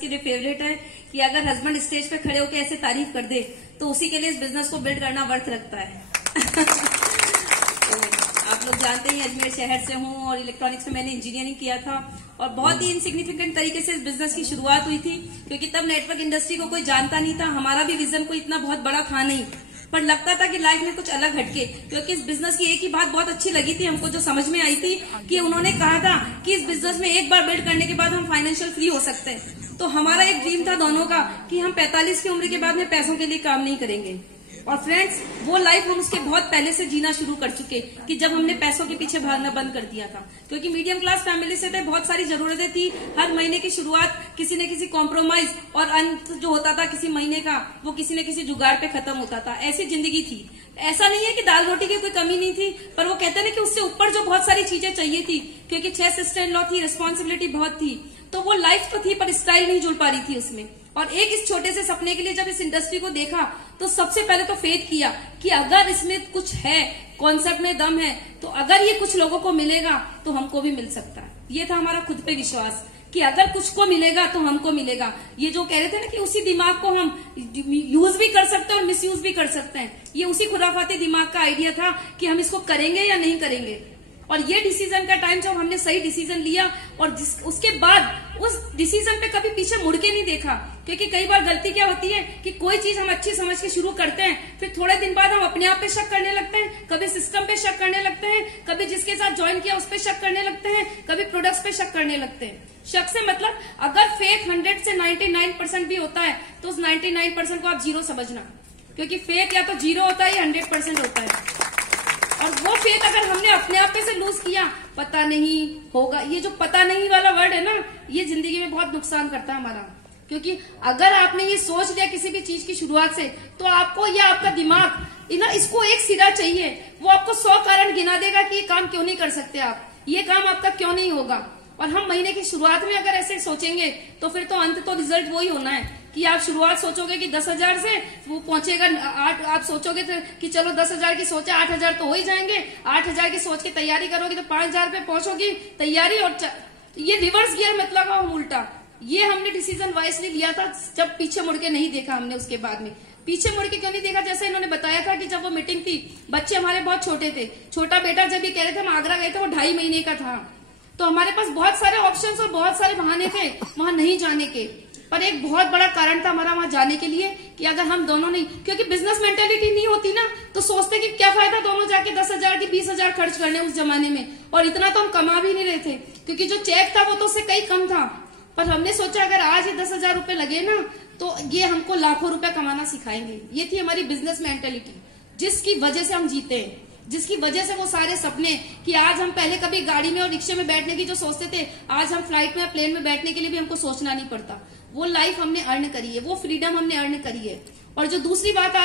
की फेवरेट है कि अगर हस्बैंड स्टेज पे खड़े होकर ऐसे तारीफ कर दे तो उसी के लिए इस बिजनेस को बिल्ड करना वर्थ रखता है। तो आप लोग जानते ही अजमेर शहर से हूँ और इलेक्ट्रॉनिक्स में मैंने इंजीनियरिंग किया था और बहुत ही इनसिग्निफिकेंट तरीके से इस बिजनेस की शुरुआत हुई थी, क्योंकि तब नेटवर्क इंडस्ट्री को कोई जानता नहीं था। हमारा भी विजन कोई इतना बहुत बड़ा था नहीं, पर लगता था कि लाइफ में कुछ अलग हटके। क्योंकि इस बिजनेस की एक ही बात बहुत अच्छी लगी थी हमको, जो समझ में आई थी कि उन्होंने कहा था कि इस बिजनेस में एक बार बिल्ड करने के बाद हम फाइनेंशियल फ्री हो सकते हैं। तो हमारा एक ड्रीम था दोनों का कि हम 45 की उम्र के बाद में पैसों के लिए काम नहीं करेंगे। और फ्रेंड्स, वो लाइफ हम उसके बहुत पहले से जीना शुरू कर चुके कि जब हमने पैसों के पीछे भागना बंद कर दिया था। क्योंकि मीडियम क्लास फैमिली से थे, बहुत सारी जरूरतें थी। हर महीने की शुरुआत किसी न किसी कॉम्प्रोमाइज और अंत जो होता था किसी महीने का, वो किसी न किसी जुगाड़ पे खत्म होता था। ऐसी जिंदगी थी। ऐसा नहीं है कि दाल रोटी की कोई कमी नहीं थी, पर वो कहते ना कि उससे ऊपर जो बहुत सारी चीजें चाहिए थी, क्योंकि 6 सिस्टर इन लॉ थी, रिस्पॉन्सिबिलिटी बहुत थी। तो वो लाइफ तो थी पर स्टाइल नहीं जुड़ पा रही थी उसमें। और एक इस छोटे से सपने के लिए जब इस इंडस्ट्री को देखा तो सबसे पहले तो फेथ किया कि अगर इसमें कुछ है, कॉन्सेप्ट में दम है, तो अगर ये कुछ लोगों को मिलेगा तो हमको भी मिल सकता है। ये था हमारा खुद पे विश्वास कि अगर कुछ को मिलेगा तो हमको मिलेगा। ये जो कह रहे थे ना कि उसी दिमाग को हम यूज भी कर सकते हैं और मिस यूज भी कर सकते हैं, ये उसी खुराफाती दिमाग का आइडिया था कि हम इसको करेंगे या नहीं करेंगे। और ये डिसीजन का टाइम जब हमने सही डिसीजन लिया और उसके बाद उस डिसीजन पे कभी पीछे मुड़ के नहीं देखा। क्योंकि कई बार गलती क्या होती है कि कोई चीज हम अच्छी समझ के शुरू करते हैं, फिर थोड़े दिन बाद हम अपने आप पे शक करने लगते हैं, कभी सिस्टम पे शक करने लगते हैं, कभी जिसके साथ ज्वाइन किया उस पर शक करने लगते हैं, कभी प्रोडक्ट्स पे शक करने लगते हैं। शक से मतलब अगर फेथ 100 से 99% भी होता है तो उस 99% को आप 0 समझना, क्योंकि फेथ या तो 0 होता है या 100% होता है। और वो फेथ अगर हमने अपने आप पे से लूज किया, पता नहीं होगा, ये जो पता नहीं वाला वर्ड है ना, ये जिंदगी में बहुत नुकसान करता है हमारा। क्योंकि अगर आपने ये सोच लिया किसी भी चीज की शुरुआत से, तो आपको या आपका दिमाग इसको एक सिरा चाहिए, वो आपको 100 कारण गिना देगा कि ये काम क्यों नहीं कर सकते आप, ये काम आपका क्यों नहीं होगा। और हम महीने की शुरुआत में अगर ऐसे सोचेंगे तो फिर तो अंत तो रिजल्ट वही होना है कि आप शुरुआत सोचोगे कि 10,000 से वो पहुंचेगा 8, आप सोचोगे तो कि चलो 10,000 की सोचे 8,000 तो हो ही जाएंगे, 8,000 की सोच की तैयारी करोगे तो 5,000 पे पहुंचोगी तैयारी, और ये रिवर्स गियर मत लगाओ, हम उल्टा। ये हमने डिसीजन वाइसली लिया था, जब पीछे मुड़ के नहीं देखा हमने। उसके बाद में पीछे मुड़ के क्यों नहीं देखा, जैसे इन्होंने बताया था कि जब वो मीटिंग थी, बच्चे हमारे बहुत छोटे थे। छोटा बेटा जब ये कह रहे थे हम आगरा गए थे, वो 2.5 महीने का था। तो हमारे पास बहुत सारे ऑप्शंस और बहुत सारे बहाने थे वहां नहीं जाने के, पर एक बहुत बड़ा कारण था हमारा वहां जाने के लिए कि अगर हम दोनों नहीं, क्योंकि बिजनेस मेंटेलिटी नहीं होती ना, तो सोचते कि क्या फायदा दोनों जाके 10,000 की 20,000 खर्च करने उस जमाने में, और इतना तो हम कमा भी नहीं रहे थे, क्योंकि जो चेक था वो तो उससे कई कम था। पर हमने सोचा अगर आज ही 10,000 रुपए लगे ना, तो ये हमको लाखों रुपए कमाना सिखाएंगे। ये थी हमारी बिजनेस मेंटेलिटी, जिसकी वजह से हम जीते हैं, जिसकी वजह से वो सारे सपने कि आज हम पहले कभी गाड़ी में और रिक्शे में बैठने की जो सोचते थे, आज हम फ्लाइट में या प्लेन में बैठने के लिए भी हमको सोचना नहीं पड़ता। वो लाइफ हमने अर्न करी है, वो फ्रीडम हमने अर्न करी है। और जो दूसरी बात